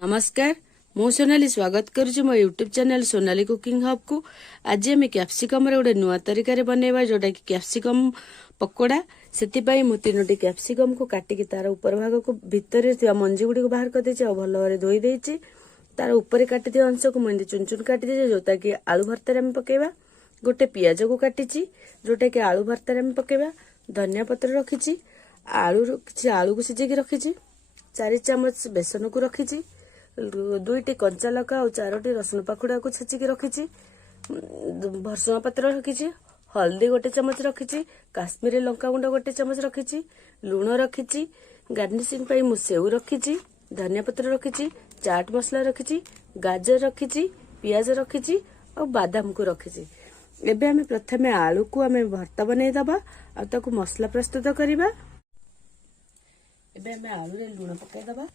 नमस्कार मु सोनाली स्वागत करुच्ची मो YouTube channel Sonali cooking hub को। आज आम कैप्सिकम गोटे नुआ तरीका बनैबा जोटा कि कैप्सिकम पकोड़ा। से मु 3टी कैप्सिकम को काटिकी तार ऊपर भाग को भितर मंजी गुड़ी बाहर कर भल भाव धोई देछि। तार ऊपर काटी अंश को मुझे चुन चुन काटी जोटा कि आलू भर्तार आम पकेबा। गोटे पियाज को काटिची जोटा कि आलू भर्तार आम पकेबा। धनिया पत्र रखी आलू को सिझेकी रखी 4 चामच बेसन को रखी 2टी कंचा लका और 4टी रसुण पाखुड़ा को छेचिकी रखी भर्सुआ पत्र रखी हल्दी गोटे चमच रखी काश्मीरी लंका गुंड गोटे चमच रखी लुण रखी गार्निशिंग पाई मु सेव रखी धनिया पत्र रखी चाट मसला रखी गाजर रखी पियाज रखी और बादाम को रखी। एबे हमें प्रथम आलू को हमें भर्ता बनई दबा और ताकू मसला प्रस्तुत करिबा। एबे हमें आलू रे लुण पकाई दबा।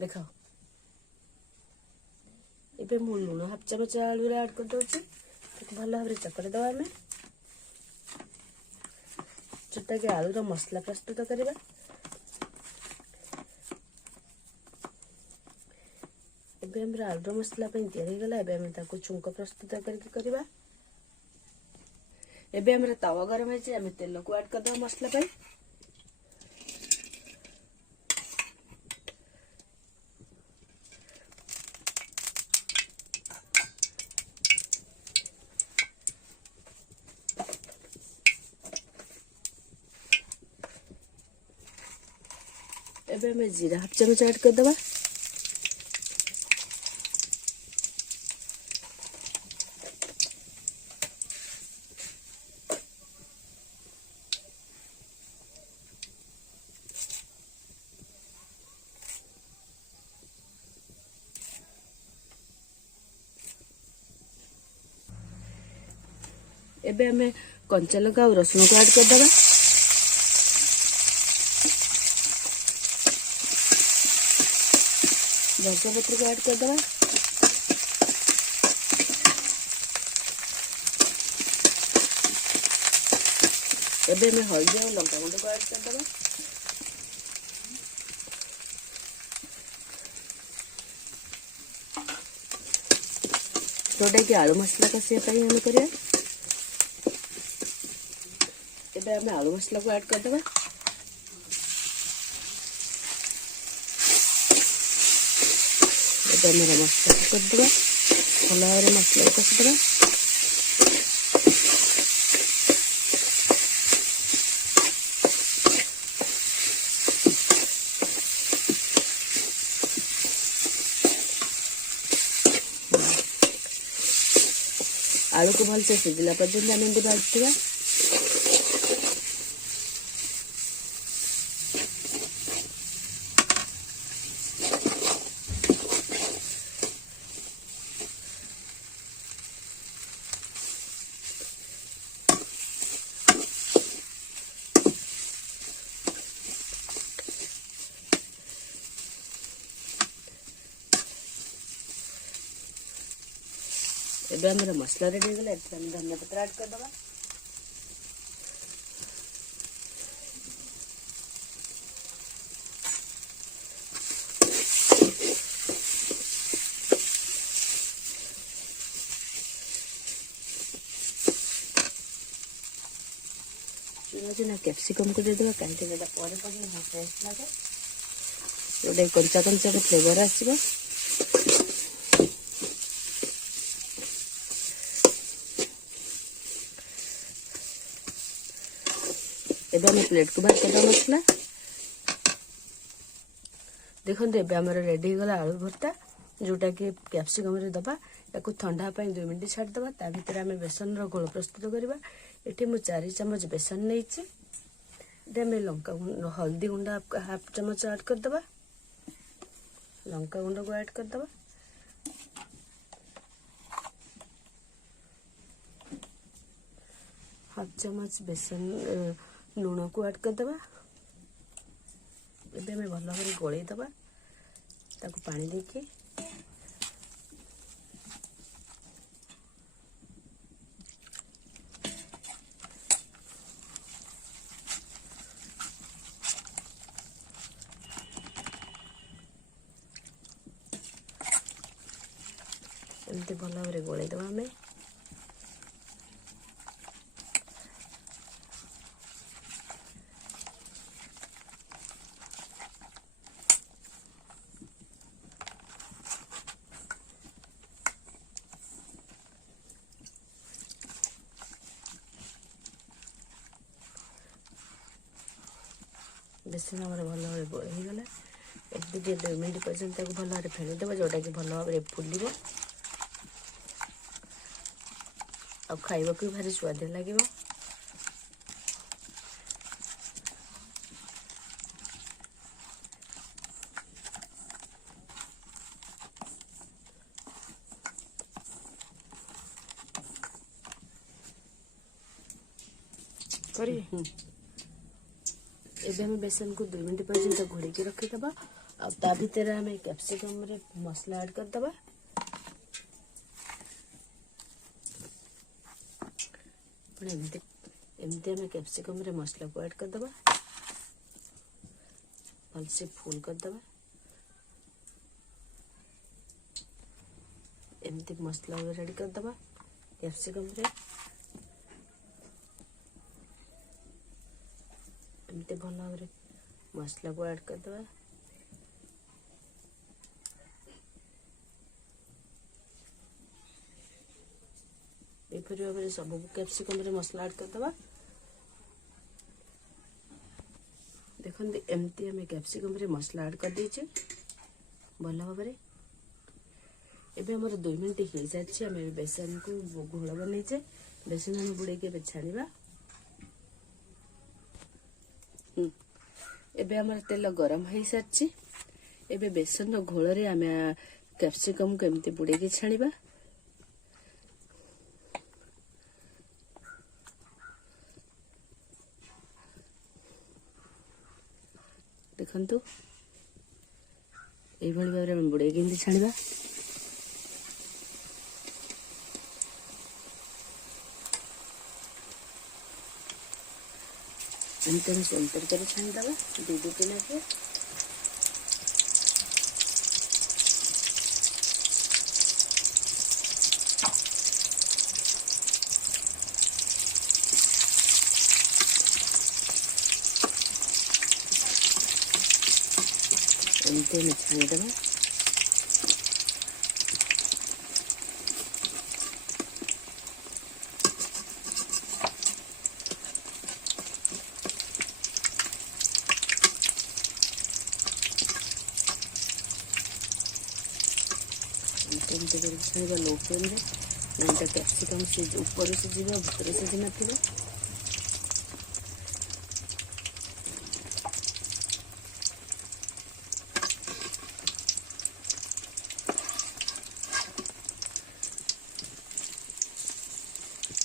देखो एबे मु लुण हाफ चमच आलू रे ऐड कर दोची भल भाव चकड़ी दबा हमें जोटा कि आलू मसला प्रस्तुत करवा। एबे हमर आलू मसला पे तैयारी गला। एबे हम ताको चुंक प्रस्तुत करके करवा। एबे हमर तवा गरम है हम तेल को ऐड कर दो मसला पे। एबे हमें जीरा हाफ चमच ऐड कर दबा। एबे हमें कंचा लंका और रसुण को ऐड कर दबा। भर्सुआ पत्र को ऐड कर दबा। एबे हमें हल्दी और लंका गुंड को ऐड कर दबा। जोटा कि आलू मसला कसिया पाई हम करिया। एबे हमें आलू मसला को ऐड कर दबा। मेरा मसला कर दबा भल भाव मसला कषि दबा। आलू को भलसे सिझला पर्यंत आम भाजुवा। एबे हमारा मसला रेडी हो गला। हम धनिया पत्र ऐड कर दबा। चुना चुना कैप्सिकम को दे दबा कहीं देदा पर बहुत टेस्ट लगे जोटे कंचा कंचा फ्लेवर आसीबा। एबे हम प्लेट को भात कर मसला देखो। एबे हमर रेडी हो गला आलू भर्ता जोटा कि कैप्सिकम रे दबा। याको ठंडा पाई 2 मिनिट छाड़ दबा। ता भीतर हमें बेसन रो घोल प्रस्तुत करबा। एठी मु 4 चम्मच बेसन नैछि। दे में लंका हल्दी गुंडा हाफ चम्मच ऐड कर दबा। लंका गुंड को ऐड कर दबा। हाफ चम्मच बेसन लुण को ऐड कर दबा। एबे हमें भल भाव गोले दबा ताको पानी देखी एमती भल भाव गोलैदबा आम बेसन आम भल भाव गोलैगला एक 2 मिनट पर्यंत भल भाव फेणीदेव जोटा कि भल भाव फुल खाइबा भी भारी स्वाद लगे। एबे हमें बेसन को 2 मिनट पर्यंत घोड़ी के रखीदबा आ ता भीतर हमें कैप्सिकम रे मसला ऐड करदबा। एमती हमें कैप्सिकम रे मसला को ऐड करदबा भलसे फुल करदबा। एमती मसला रेडी करदबा कैप्सिकम रे एमती भल भाव मसला को ऐड करदबा। एपरी भाव सब कैप्सिकम रे मसला ऐड करदबा। देखते एमती आम कैप्सिकम रे मसला ऐड कर देचे भल भाव। एबे हमर 2 मिनट हो जाच्छे आम बेसन को घोल बनईचे बेसन हम बुड़े के छाणीबा। एबे हमर तेल गरम हो सारी एबे बेसन घोल रे आम कैप्सिकम को एमती बुड़े के छाणीबा। देखंतु एई भली भाव में बुड़े के छाणीबा। एमती हम सेंटर कर छाणीदबा 2 मिनट। एमती हम छाणीदबा। छाणीबा लो फ्लेम रे ना कैप्सिकम ऊपर सीझ भितर सीझी न।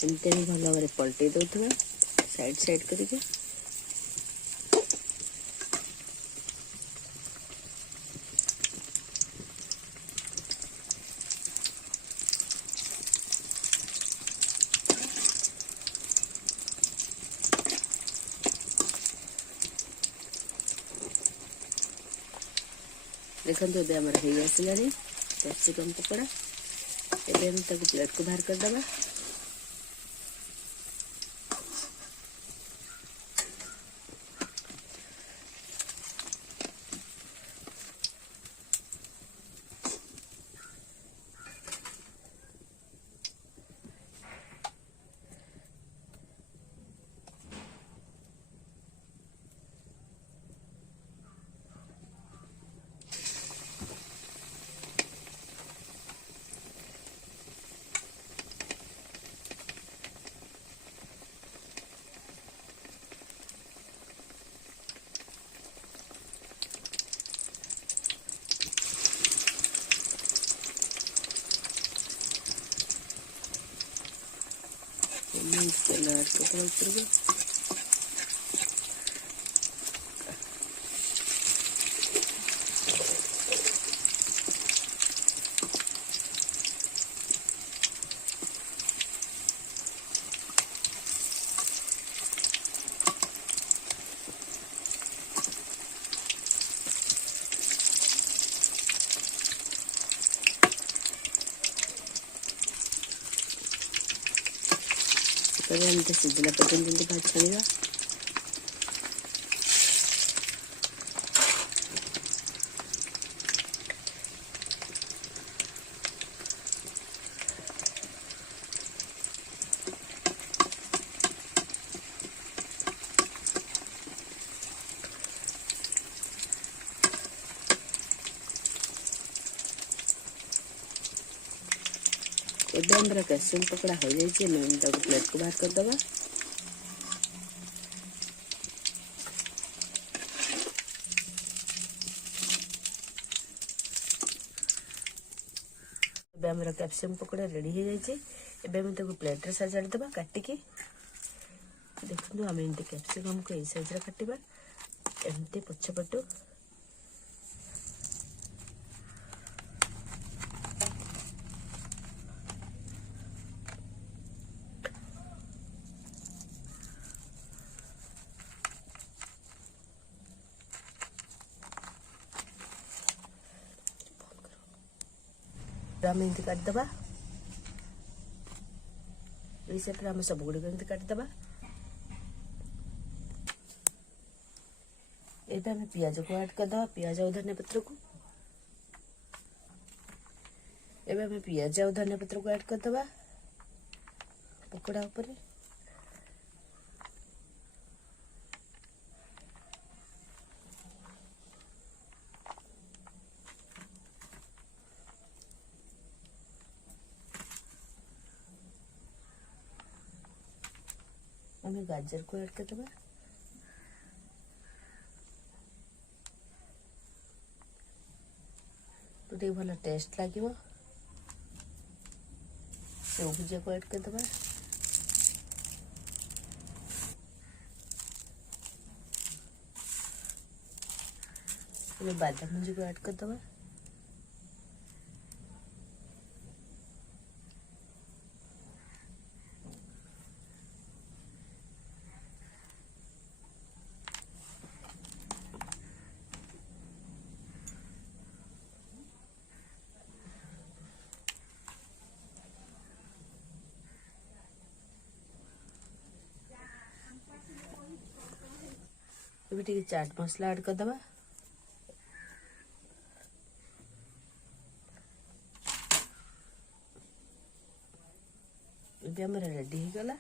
एमती भल भाव पलटै दौथबा साइड साइड करके। देखते एबे हमर हो आसलानी कैप्सिकम पकोड़ा। एबे हम ताको प्लेट को बाहर करदबा। तेल ऐड करदबा ऊपर को। एमती सिझला पर्यंत भाजी छाणिबा। एबे हमरा कैप्सिकम पकड़ा हो जाइए मैं प्लेट को बाहर कर दबा। एबे हमरा कैप्सिकम पकड़ा रेडी हो जाइए। एबे मैं प्लेट रे सजाड़ दबा काटिकी। देखो आम एमती कैप्सिकम को यही साइज काटिबा एमती पछपटू। एमती काटिदबा आम सब गुड़ एमती काटिदबा। एबे आम पियाज को ऐड करदबा, पियाज और धनिया पत्र को। एबे आम पियाज और धनिया पत्र को ऐड करदबा पकोड़ा ऊपर। आम गाजर को ऐड करदबा। तो भल टेस्ट लगे। सेव भुजिया को ऐड करदबा। बादाम मଞ୍ଜି को ऐड करदबा। एबे टिके चाट मसला ऐड करदबा। एबे हमर रेडी हो गला।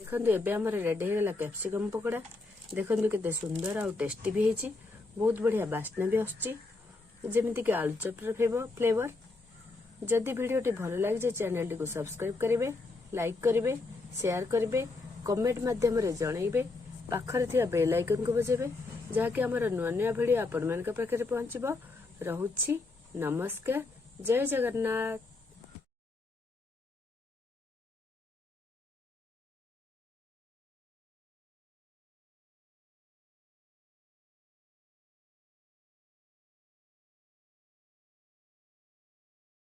देखंतु एबे हमर रेडी हो गला कैप्सिकम पकोड़ा। देखंतु केते सुंदर और टेस्टी भी हेची। बहुत बढ़िया बास्ना भी आछी जेमिति कि आलू चप र फ्लेवर। जदि वीडियोटी भल लगे चैनल को सब्सक्राइब करेंगे, लाइक करेंगे, शेयर करेंगे, कमेंट माध्यम रे जणाइबे, पाखरे थिया बेल आइकन को बजेबे जहाँकि आमर नुआ नुआ वीडियो आपण मान पाखरे पहुंचबो। रहुछि नमस्कार, जय जगन्नाथ।